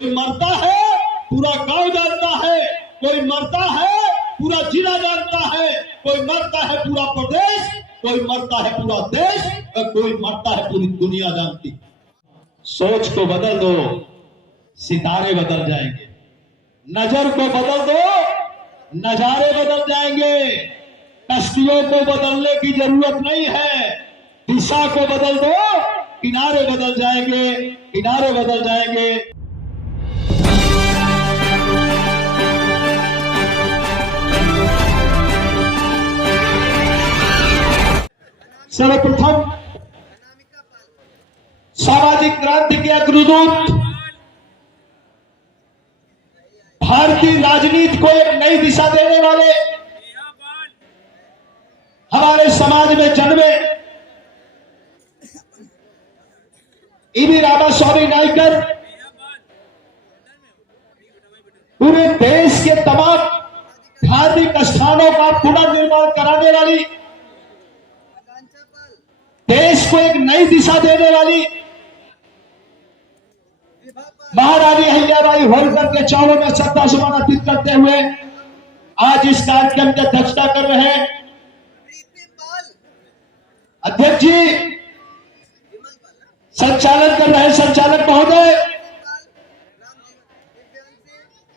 कोई मरता है पूरा गांव जानता है, कोई मरता है पूरा जिला जानता है, कोई मरता है पूरा प्रदेश, कोई मरता है पूरा देश और कोई मरता है पूरी दुनिया जानती। सोच को बदल दो, सितारे बदल जाएंगे। नजर को बदल दो, नजारे बदल जाएंगे। कश्तियों को बदलने की जरूरत नहीं है, दिशा को बदल दो, किनारे बदल जाएंगे, किनारे बदल जाएंगे। सर्वप्रथम सामाजिक क्रांति के अग्रदूत, भारतीय राजनीति को एक नई दिशा देने वाले, हमारे समाज में जन्मे ईवी रामास्वामी नायकर पूरे देश के तमाम धार्मिक स्थानों का पुनर्निर्माण कराने वाली, देश को एक नई दिशा देने वाली महारानी अहिल्याबाई होलकर के चरणों में श्रद्धा सुमन अर्पित करते हुए आज इस कार्यक्रम की अध्यक्षता कर रहे हैं अध्यक्ष जी, संचालन कर रहे संचालक महोदय।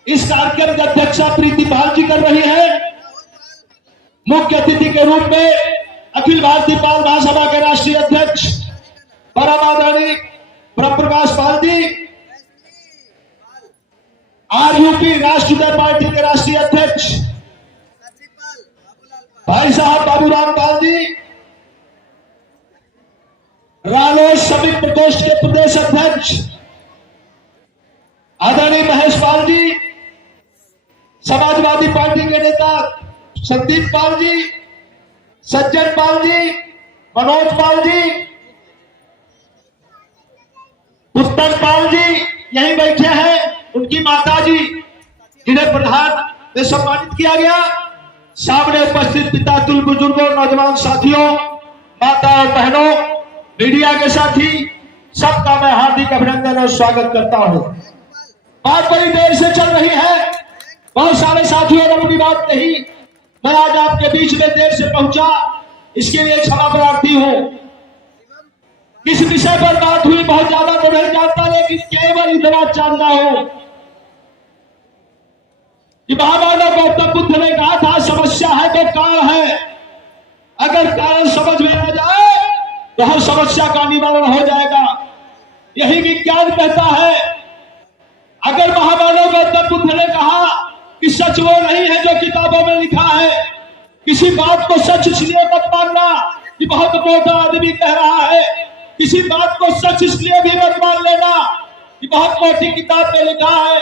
इस कार्यक्रम की अध्यक्षता प्रीतिपाल जी कर रही है। मुख्य अतिथि के रूप में अखिल भारतीय पाल महासभा के राष्ट्रीय अध्यक्ष परम आदरणीय प्रकाश पाल जी, आरयूपी राष्ट्रीय पार्टी के राष्ट्रीय अध्यक्ष भाई साहब बाबूराम पाल जी, रालोद श्रमिक प्रकोष्ठ के प्रदेश अध्यक्ष आदरणीय महेश पाल जी, समाजवादी पार्टी के नेता संदीप पाल जी, सज्जन पाल जी, मनोज पाल जी, उत्तम पाल जी यहीं बैठे हैं, उनकी माता जी जिन्हें प्रधान में सम्मानित किया गया, सामने उपस्थित पिता तुल बुजुर्गों, नौजवान साथियों, माता और बहनों, मीडिया के साथी, सबका मैं हार्दिक अभिनंदन और स्वागत करता हूं। बात बड़ी देर से चल रही है, बहुत सारे साथियों ने अपनी बात कही, मैं आज आपके बीच में देर से पहुंचा, इसके लिए क्षमा प्रार्थी हूं। किस विषय पर बात हुई बहुत ज्यादा तो नहीं जानता, लेकिन केवल इतना जानना हो कि महामानव गौतम बुद्ध ने कहा था समस्या है तो कारण है, अगर कारण समझ में आ जाए तो हर समस्या का निवारण हो जाएगा। यही विज्ञान कहता है। अगर महामानव गौतम बुद्ध ने कहा कि सच वो नहीं है जो किताबों में लिखा है, किसी बात को सच इसलिए मत मानना कि बहुत मोटा आदमी कह रहा है, किसी बात को सच इसलिए भी मत मान लेना कि बहुत मोटी किताब में लिखा है,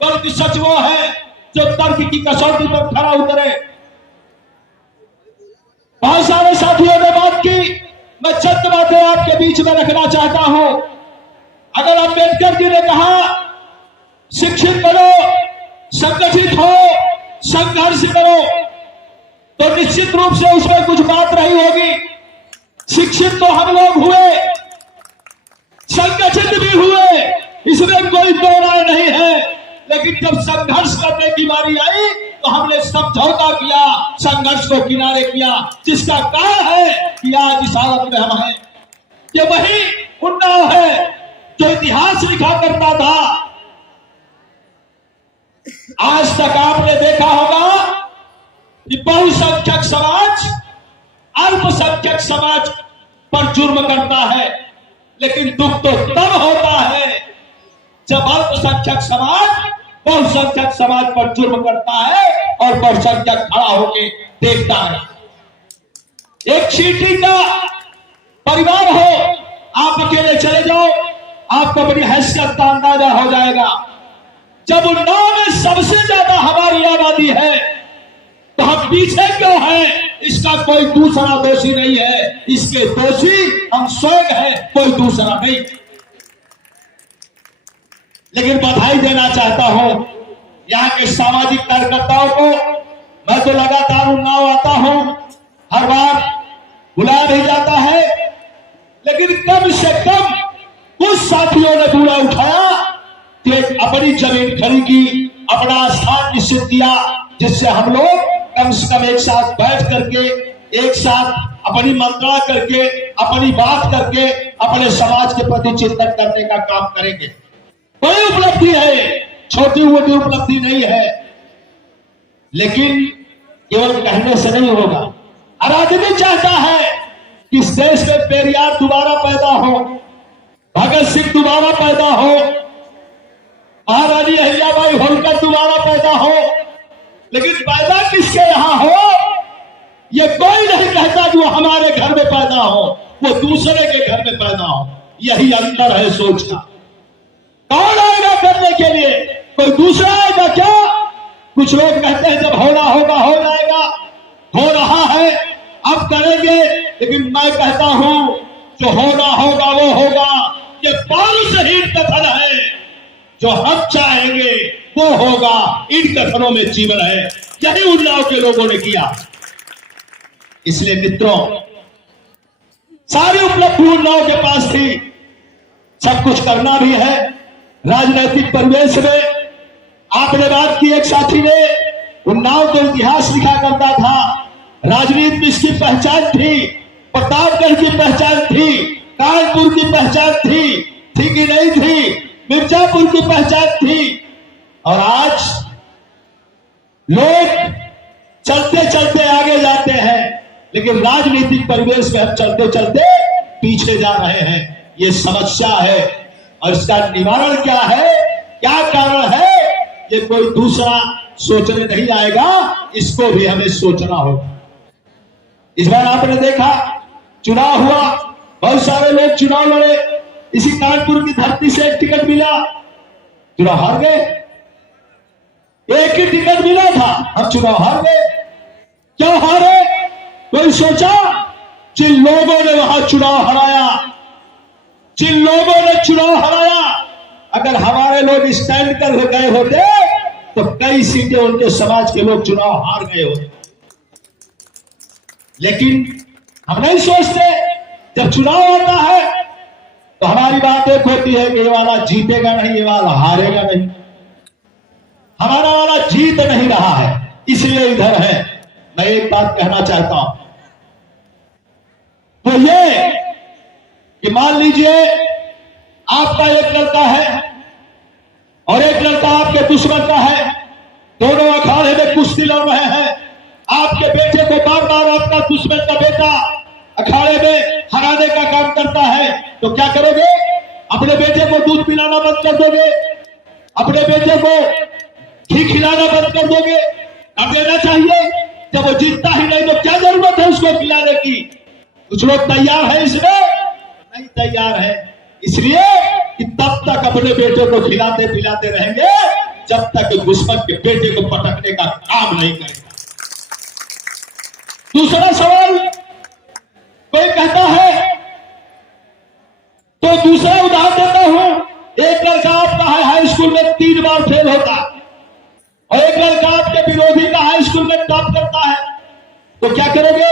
बल्कि सच वो है जो तर्क की कसौटी पर खरा उतरे। बहुत सारे साथियों ने बात की, मैं चंद बातें आपके बीच में रखना चाहता हूं। अगर अम्बेडकर जी ने कहा शिक्षित बनो, संगठित हो, संघर्ष करो, तो निश्चित रूप से उसमें कुछ बात रही होगी। शिक्षित तो हम लोग हुए, संगठित भी हुए, इसमें कोई दो राय नहीं है, लेकिन जब संघर्ष करने की बारी आई तो हमने समझौता किया, संघर्ष को किनारे किया, जिसका कारण है कि आज इस हालत में हम हैं। ये वही उन्नाव है जो इतिहास लिखा करता था। आज तक आपने देखा होगा कि बहुसंख्यक समाज अल्पसंख्यक समाज पर जुर्म करता है, लेकिन दुख तो तब होता है जब अल्पसंख्यक समाज बहुसंख्यक समाज पर जुर्म करता है और बहुसंख्यक खड़ा होकर देखता है। एक चींटी का परिवार हो, आप अकेले चले जाओ, आपको बड़ी हैसियत का अंदाजा हो जाएगा। जब उन्नाव में सबसे ज्यादा हमारी आबादी है तो हम पीछे क्यों हैं? इसका कोई दूसरा दोषी नहीं है, इसके दोषी हम स्वयं हैं, कोई दूसरा नहीं। लेकिन बधाई देना चाहता हूं यहां के सामाजिक कार्यकर्ताओं को। मैं तो लगातार उन्नाव आता हूं, हर बार बुलाया भी जाता है, लेकिन कम से कम कुछ साथियों ने बुरा उठाया अपनी जमीन खरीदी, अपना स्थान निश्चित किया, जिससे हम लोग कम से कम एक साथ बैठ करके, एक साथ अपनी मंत्रणा करके, अपनी बात करके अपने समाज के प्रति चिंतन करने का काम करेंगे। बड़ी उपलब्धि है, छोटी मोटी उपलब्धि नहीं है, लेकिन केवल कहने से नहीं होगा। हर आदमी चाहता है कि इस देश में पेरियार दोबारा पैदा हो, भगत सिंह दोबारा पैदा हो, महारानी अहिल्याबाई होलकर दोबारा पैदा हो, लेकिन पैदा किसके यहां हो ये कोई नहीं कहता। जो हमारे घर में पैदा हो वो दूसरे के घर में पैदा हो, यही अंतर है सोच का। कौन आएगा करने के लिए? कोई दूसरा आएगा क्या? कुछ लोग कहते हैं जब होना होगा हो जाएगा, हो रहा है अब करेंगे, लेकिन मैं कहता हूं जो होना होगा वो होगा। ये पौरुषहीन कथन है, जो हम चाहेंगे वो होगा। इन कथनों में जीवन है, यही उन्नाव के लोगों ने किया। इसलिए मित्रों, सारी उपलब्धि उन्नाव के पास थी, सब कुछ करना भी है। राजनीतिक परिवेश में आपने बात की, एक साथी ने उन्नाव तो इतिहास लिखा करता था, राजनीति में इसकी पहचान थी, प्रतापगढ़ की पहचान थी, कानपुर की पहचान थी कि नहीं थी, मिर्जापुर की पहचान थी। और आज लोग चलते चलते आगे जाते हैं, लेकिन राजनीतिक परिवेश में हम चलते चलते पीछे जा रहे हैं। ये समस्या है, और इसका निवारण क्या है, क्या कारण है, ये कोई दूसरा सोचने नहीं आएगा, इसको भी हमें सोचना होगा। इस बार आपने देखा चुनाव हुआ, बहुत सारे लोग चुनाव लड़े, इसी कानपुर की धरती से एक टिकट मिला, चुनाव हार गए। एक ही टिकट मिला था, हम चुनाव हार गए। क्यों हारे? कोई सोचा? जिन लोगों ने वहां चुनाव हराया, जिन लोगों ने चुनाव हराया, अगर हमारे लोग स्टैंड कर गए होते तो कई सीटें उनके समाज के लोग चुनाव हार गए होते। लेकिन हम नहीं सोचते, जब चुनाव आता है तो हमारी बात एक होती है कि ये वाला जीतेगा नहीं, ये वाला हारेगा नहीं। हमारा वाला जीत नहीं रहा है, इसलिए इधर है। मैं एक बात कहना चाहता हूं, तो ये कि मान लीजिए आपका एक लड़का है और एक लड़का आपके दुश्मन का है, दोनों अखाड़े में कुश्ती लड़ रहे हैं। आपके बेटे को बार बार आपका दुश्मन का बेटा अखाड़े में हराने का काम करता है, तो क्या करोगे? अपने बेटे को दूध पिलाना बंद कर दोगे, अपने बेटे को घी खिलाना बंद कर दोगे? कर देना चाहिए। जब वो जीतता ही नहीं तो क्या जरूरत है उसको खिलाने की? कुछ लोग तैयार है इसमें? नहीं तैयार है, इसलिए कि तब तक अपने बेटे को खिलाते पिलाते रहेंगे जब तक दुश्मन के बेटे को पटकने का काम नहीं करेगा। दूसरा सवाल कोई कहता है, तो दूसरा उदाहरण देता हूं। एक लड़का आपका है हाई स्कूल में 3 बार फेल होता, और एक लड़का आपके विरोधी का हाई स्कूल में टॉप करता है, तो क्या करोगे?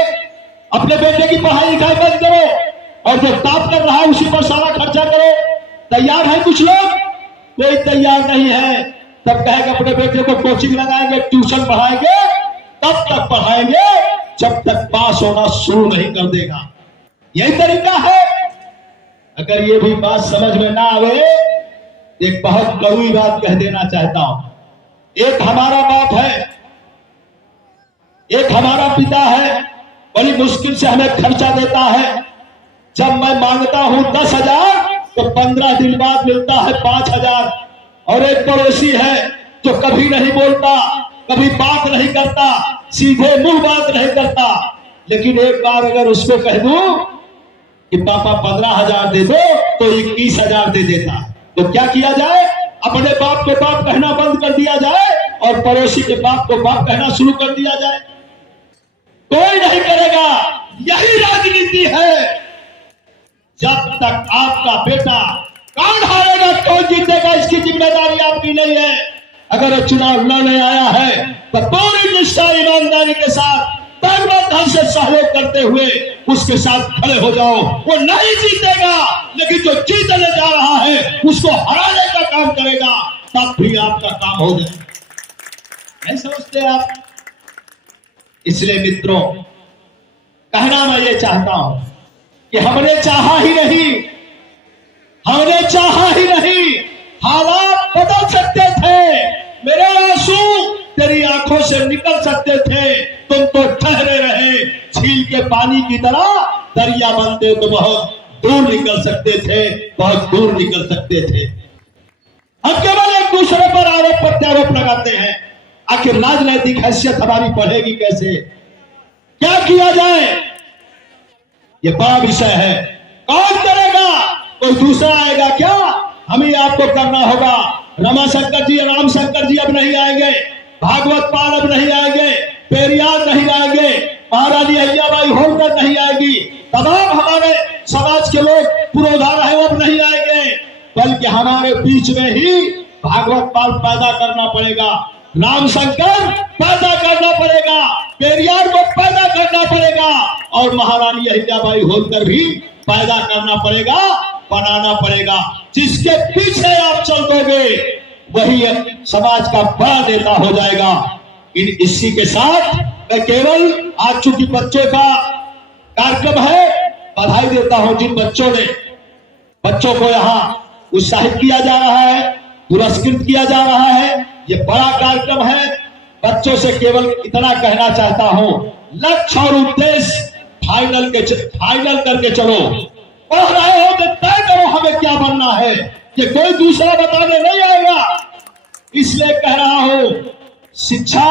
अपने बेटे की पढ़ाई लिखाई बंद करो और जो टॉप कर रहा है उसी पर सारा खर्चा करो। तैयार है कुछ लोग? कोई तैयार नहीं है। तब कहेगा अपने बेटे को कोचिंग लगाएंगे, ट्यूशन पढ़ाएंगे, तब तक पढ़ाएंगे जब तक पास होना शुरू नहीं कर देगा। यही तरीका है। अगर ये भी बात समझ में ना आवे, एक बहुत कड़वी बात कह देना चाहता हूं। एक हमारा बाप है, एक हमारा पिता है, बड़ी मुश्किल से हमें खर्चा देता है। जब मैं मांगता हूं 10,000 तो 15 दिन बाद मिलता है 5,000। और एक पड़ोसी है जो कभी नहीं बोलता, कभी बात नहीं करता, सीधे मुंह बात नहीं करता, लेकिन एक बार अगर उसको कह दूं कि पापा 15,000 दे दो तो 21,000 दे देता। तो क्या किया जाए? अपने बाप को बाप कहना बंद कर दिया जाए और पड़ोसी के बाप को बाप कहना शुरू कर दिया जाए? कोई नहीं करेगा। यही राजनीति है। जब तक आपका बेटा, कौन हारेगा कौन जीतेगा इसकी जिम्मेदारी आपकी नहीं है। अगर चुनाव लड़ने आया है तो पूरी निष्ठा ईमानदारी के साथ तन मन धन से सहयोग करते हुए उसके साथ खड़े हो जाओ। वो नहीं जीतेगा, लेकिन जो जीतने जा रहा है उसको हराने का काम करेगा, तब भी आपका काम हो जाए। नहीं समझते आप? इसलिए मित्रों, कहना मैं ये चाहता हूं कि हमने चाहा ही नहीं, हमने चाहा ही नहीं, हालात बदल सकते थे। मेरे आंसू तेरी आंखों से निकल सकते थे, तुम तो ठहरे रहे झील के पानी की तरह। दरिया बनते तो बहुत दूर निकल सकते थे, बहुत दूर निकल सकते थे। हम केवल एक दूसरे पर आरोप प्रत्यारोप लगाते हैं। आखिर राजनैतिक हैसियत हमारी बढ़ेगी कैसे? क्या किया जाए? ये बड़ा विषय है। कौन करेगा? कोई दूसरा आएगा क्या? हम ही आपको करना होगा। रमाशंकर जी, राम शंकर जी अब नहीं आएंगे, भागवत पाल अब नहीं आएंगे, पेरियार नहीं आएंगे, महारानी अहिल्याबाई होलकर नहीं आएगी, तमाम हमारे समाज के लोग पुरोधा रहे अब नहीं आएंगे, बल्कि हमारे बीच में ही भागवत पाल पैदा करना पड़ेगा, राम शंकर पैदा करना पड़ेगा, पेरियार को पैदा करना पड़ेगा, और महारानी अहिल्याबाई होलकर भी पैदा करना पड़ेगा, बनाना पड़ेगा। जिसके पीछे आप चल दोगे वही समाज का बड़ा नेता हो जाएगा। इसी के साथ मैं केवल आज चूंकि बच्चों का कार्यक्रम है, बधाई देता हूं जिन बच्चों ने, बच्चों को यहाँ उत्साहित किया जा रहा है, पुरस्कृत किया जा रहा है। ये बड़ा कार्यक्रम है। बच्चों से केवल इतना कहना चाहता हूं, लक्ष्य और उद्देश्य फाइनल करके चलो। पढ़ रहे हो तो तय करो हमें क्या बनना है, ये कोई दूसरा बताने नहीं आएगा। इसलिए कह रहा हूं, शिक्षा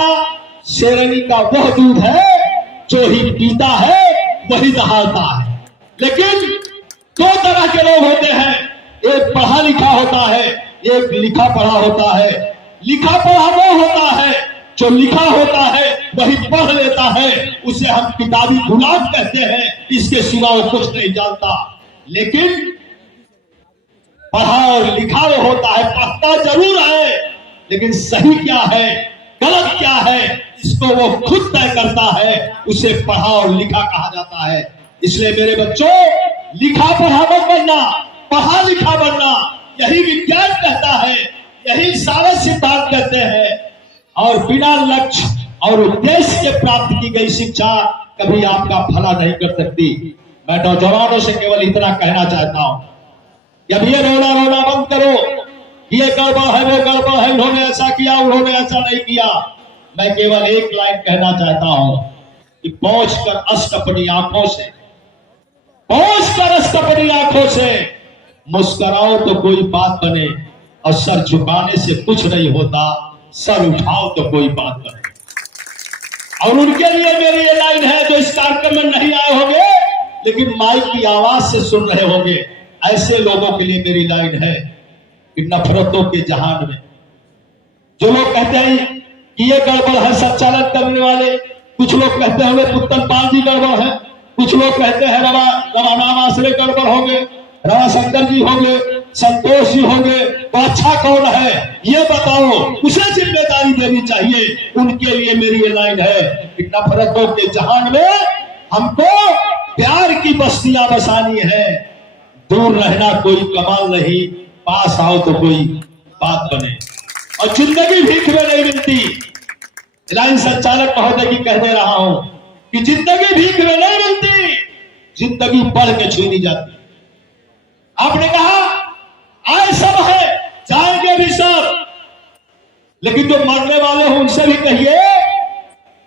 शेरनी का वह दूध है जो ही पीता है वही दहाड़ता है। लेकिन दो तरह के लोग होते हैं, एक पढ़ा लिखा होता है, एक लिखा पढ़ा होता है। लिखा पढ़ा वो होता है जो लिखा होता है वही पढ़ लेता है, उसे हम किताबी गुलाम कहते हैं, इसके सिवा वो कुछ नहीं जानता। लेकिन पढ़ा और लिखा वो होता है, पढ़ता जरूर है लेकिन सही क्या है गलत क्या है इसको वो खुद तय करता है, उसे पढ़ा और लिखा कहा जाता है। इसलिए मेरे बच्चों, लिखा पढ़ा मत बनना, पढ़ा लिखा बनना, यही विज्ञान कहता है, यही सारे सिद्धांत कहते हैं। और बिना लक्ष्य और उद्देश्य के प्राप्त की गई शिक्षा कभी आपका भला नहीं कर सकती। मैं नौजवानों से केवल इतना कहना चाहता हूं कि अब ये रोना बंद करो, ये गड़बड़ है, वो गड़बड़ है, उन्होंने ऐसा किया, उन्होंने ऐसा नहीं किया। मैं केवल एक लाइन कहना चाहता हूं कि पहुंच कर अष्टपटी आंखों से मुस्कुराओ तो कोई बात बने, और सर झुकाने से कुछ नहीं होता, सर उठाओ तो कोई बात बने। और उनके लिए मेरी ये लाइन है जो इस कार्यक्रम में नहीं आए होंगे लेकिन माइक की आवाज से सुन रहे होंगे, ऐसे लोगों के लिए मेरी लाइन है कि नफरतों के जहान में जो लोग कहते हैं कि ये गड़बड़ है, संचालन करने वाले कुछ लोग कहते होंगे पुत्तन पाल जी गड़बड़ है, कुछ लोग कहते हैं रमानाम आश्रय गड़बड़ होंगे, रमाशंकर जी होंगे, संतोष जी होंगे, तो अच्छा कौन है ये बताओ, उसे जिम्मेदारी देनी चाहिए। उनके लिए मेरी ये लाइन है कि नफरतों के जहान में हमको प्यार की बस्तियां बसानी है, दूर रहना कोई कमाल नहीं, पास आओ तो कोई बात बने। और जिंदगी भीख में नहीं मिलती, लाइन संचालक महोदय की कह दे रहा हूं कि जिंदगी भीख में नहीं मिलती, जिंदगी बढ़ के छीनी जाती। आपने कहा आए सब है, जाएंगे भी सब, लेकिन जो मरने वाले हो उनसे भी कहिए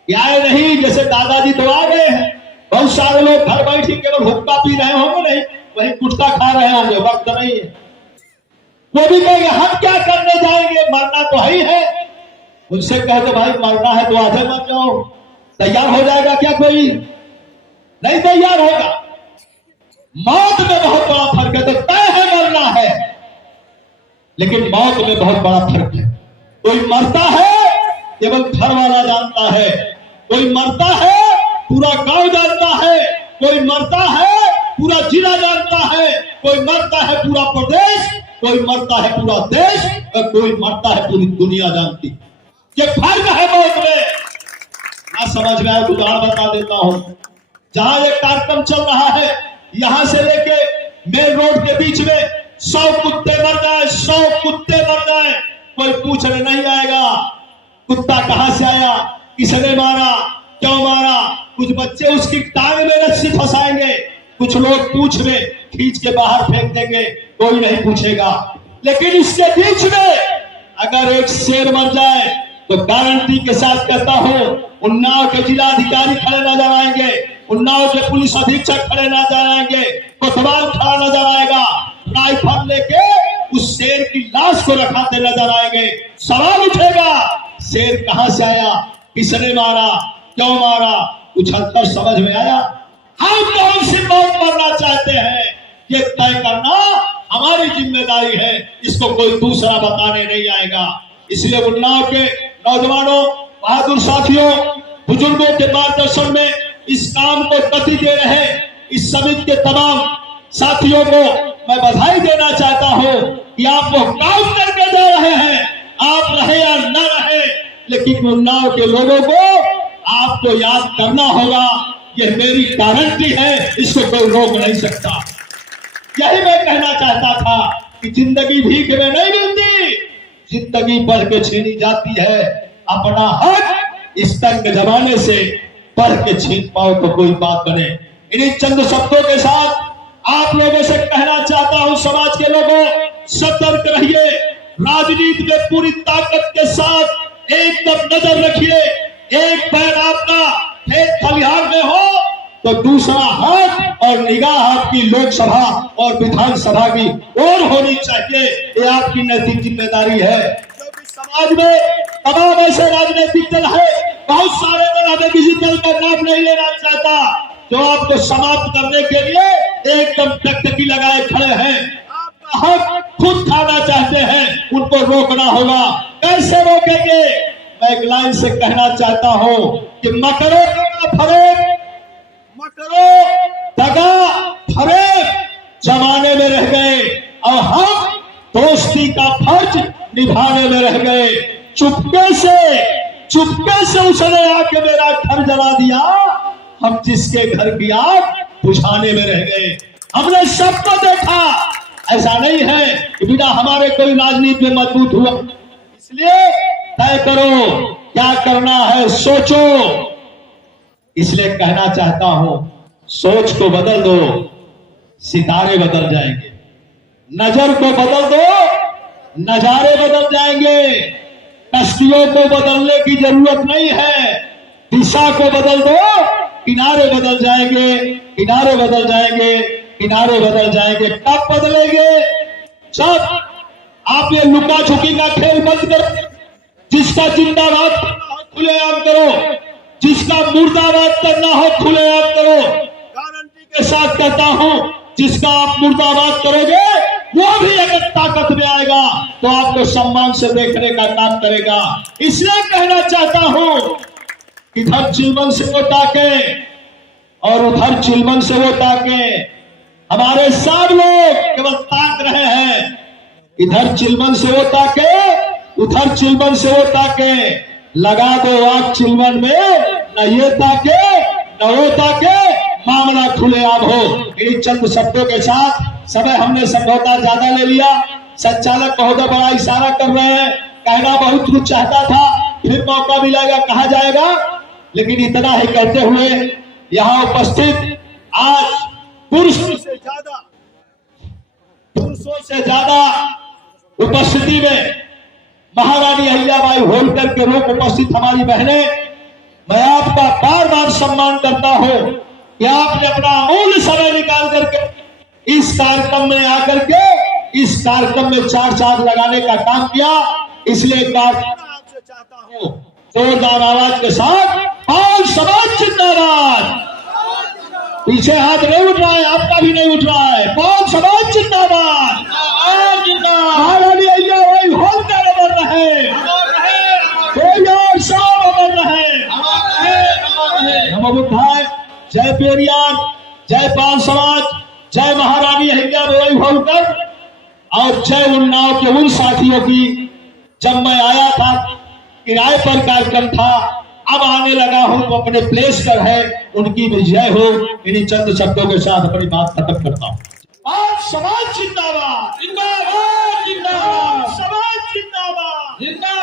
कि आए नहीं, जैसे दादाजी तो आ गए हैं। बहुत सारे लोग घर बैठे केवल हुक्का पी रहे होंगे, नहीं वही गुटखा खा रहे होंगे, वक्त नहीं है। वो भी कहेंगे हम क्या करने जाएंगे, मरना तो ही है। उनसे कह दो भाई मरना है तो आधे मर जाओ, तैयार हो जाएगा क्या? कोई नहीं तैयार होगा। मौत में बहुत बड़ा फर्क है, तो तय है मरना है, लेकिन मौत में बहुत बड़ा फर्क है। कोई मरता है केवल घर वाला जानता है, कोई मरता है पूरा गांव जानता है, कोई मरता है पूरा जिला जानता है, कोई मरता है पूरा प्रदेश, कोई मरता है पूरा देश, और कोई मरता है पूरी दुनिया जानती। ये फर्क है मौत में। आज समझ में आया, उदाहरण बता देता हूं। जहां एक कार्यक्रम चल रहा है, यहां से लेके मेन रोड के बीच में 100 कुत्ते मर जाए, 100 कुत्ते मर जाए, कोई पूछने नहीं आएगा कुत्ता कहां से आया, किसने मारा, क्यों मारा। कुछ बच्चे उसकी टांग में रस्सी फंसाएंगे, कुछ लोग पूछ में खींच के बाहर फेंक देंगे, कोई नहीं पूछेगा। लेकिन इसके बीच में अगर एक शेर मर जाए तो गारंटी के साथ कहता हूं, उन्नाव के जिलाधिकारी खड़े नजर आएंगे, उन्नाव के पुलिस अधीक्षक खड़े नजर आएंगे, कोतवाल खड़ा नजर आएगा, राइफल लेके उस शेर की लाश को रखाते नजर आएंगे। सवाल उठेगा, शेर कहां से आया, किसने मारा, क्यों मारा। कुछ हद तक समझ में आया। हम कौन सी मौत मरना चाहते हैं, ये तय करना हमारी जिम्मेदारी है, इसको कोई दूसरा बताने नहीं आएगा। इसलिए उन्नाव के नौजवानों, बहादुर साथियों, बुजुर्गों के मार्गदर्शन में इस काम को गति दे रहे इस समिति के तमाम साथियों को मैं बधाई देना चाहता हूं कि आप वो काम करके जा रहे हैं। आप रहे या न रहे, लेकिन उन्नाव के लोगों को आपको याद करना होगा, यह मेरी गारंटी है, इसको कोई रोक नहीं सकता। यही मैं कहना चाहता था कि जिंदगी भीख में नहीं मिलती, जिंदगी बढ़ के छीनी जाती है। अपना हक इस तंग जमाने से बढ़ के छीन पाओ तो कोई बात बने। इन्हीं चंद शब्दों के साथ आप लोगों से कहना चाहता हूं, समाज के लोगों, सतर्क रहिए, राजनीति में पूरी ताकत के साथ एकदम नजर रखिए। एक पैर आपका खेत खलिहान में हो तो दूसरा हाथ और निगाह आपकी लोकसभा और विधानसभा की ओर होनी चाहिए। ये आपकी नैतिक जिम्मेदारी है। क्योंकि समाज में तमाम ऐसे राजनीतिक दल है, बहुत सारे दल, हमें किसी दल का नाम नहीं लेना चाहता, जो आपको समाप्त करने के लिए एकदम टकटकी लगाए खड़े हैं। आपका हक खुद खाना चाहते हैं, उनको रोकना होगा। कैसे रोकेंगे? मैं एक लाइन से कहना चाहता हूं कि मकरो फरेब, मकरो दगा फरेब जमाने में रह गए और हम दोस्ती का फर्ज निभाने में रह गए। चुपके से उसने आके मेरा घर जला दिया, हम जिसके घर की आग बुझाने में रह गए। हमने सबको देखा, ऐसा नहीं है कि बिना हमारे कोई राजनीति में मजबूत हुआ। इसलिए तय करो क्या करना है, सोचो। इसलिए कहना चाहता हूं, सोच को बदल दो, सितारे बदल जाएंगे। नजर को बदल दो, नजारे बदल जाएंगे। कश्तियों को बदलने की जरूरत नहीं है, दिशा को बदल दो, किनारे बदल जाएंगे, किनारे बदल जाएंगे, किनारे बदल जाएंगे। कब बदलेंगे? जब आप ये लुका छुपी का खेल बंद करो, जिसका जिंदाबाद करना हो खुलेआम करो, जिसका मुर्दाबाद करना हो खुलेआम करो। गारंटी के साथ कहता हूं, जिसका आप मुर्दाबाद करोगे वो भी अगर ताकत में आएगा तो आपको सम्मान से देखने का काम करेगा। इसलिए कहना चाहता हूं, इधर चिलमन से वो ताके और उधर चिलमन से वो ताके। हमारे सब लोग केवल ताक रहे हैं, इधर चिलमन से वो ताके, उधर चिलमन से वो ताके। लगा दो आग चिलमन में, न ये ताके न वो ताके, मामला खुलेआम हो। इन चंद शब्दों के साथ समय हमने समझौता ज्यादा ले लिया। संचालक महोदय बड़ा इशारा कर रहे हैं, कहना बहुत कुछ चाहता था, फिर मौका मिलेगा कहा जाएगा, लेकिन इतना ही कहते हुए यहाँ उपस्थित आज पुरुषों से ज्यादा उपस्थिति में महारानी अहिल्याबाई होलकर के रूप उपस्थित हमारी बहनें, मैं आपका बार बार सम्मान करता हूं कि आपने अपना अमूल्य समय निकाल करके इस कार्यक्रम में आकर के इस कार्यक्रम में चार चांद लगाने का काम किया। इसलिए आपसे चाहता हूं जोरदार आवाज के साथ, पाल समाज जिंदाबाद। पीछे हाथ नहीं उठ रहा है, आपका भी नहीं उठ रहा है। पाल समाज जिंदाबाद, महारानी अहिल्याबाई होलकर अमर रहे, सब अमर रहे। नमो बुद्धाय। जय पेरियार, जय पाल समाज, जय महारानी अहिल्याबाई होलकर और जय उन्नाव के उन साथियों की। जब मैं आया था, किराए पर कार्यक्रम था, अब आने लगा हूं वो अपने प्लेस पर है, उनकी विजय हो। इन्हीं चंद शब्दों के साथ अपनी बात खत्म करता हूं। आज समाज जिंदाबाद, जिंदाबाद, जिंदाबाद, समाज जिंदाबाद, जिंदाबाद।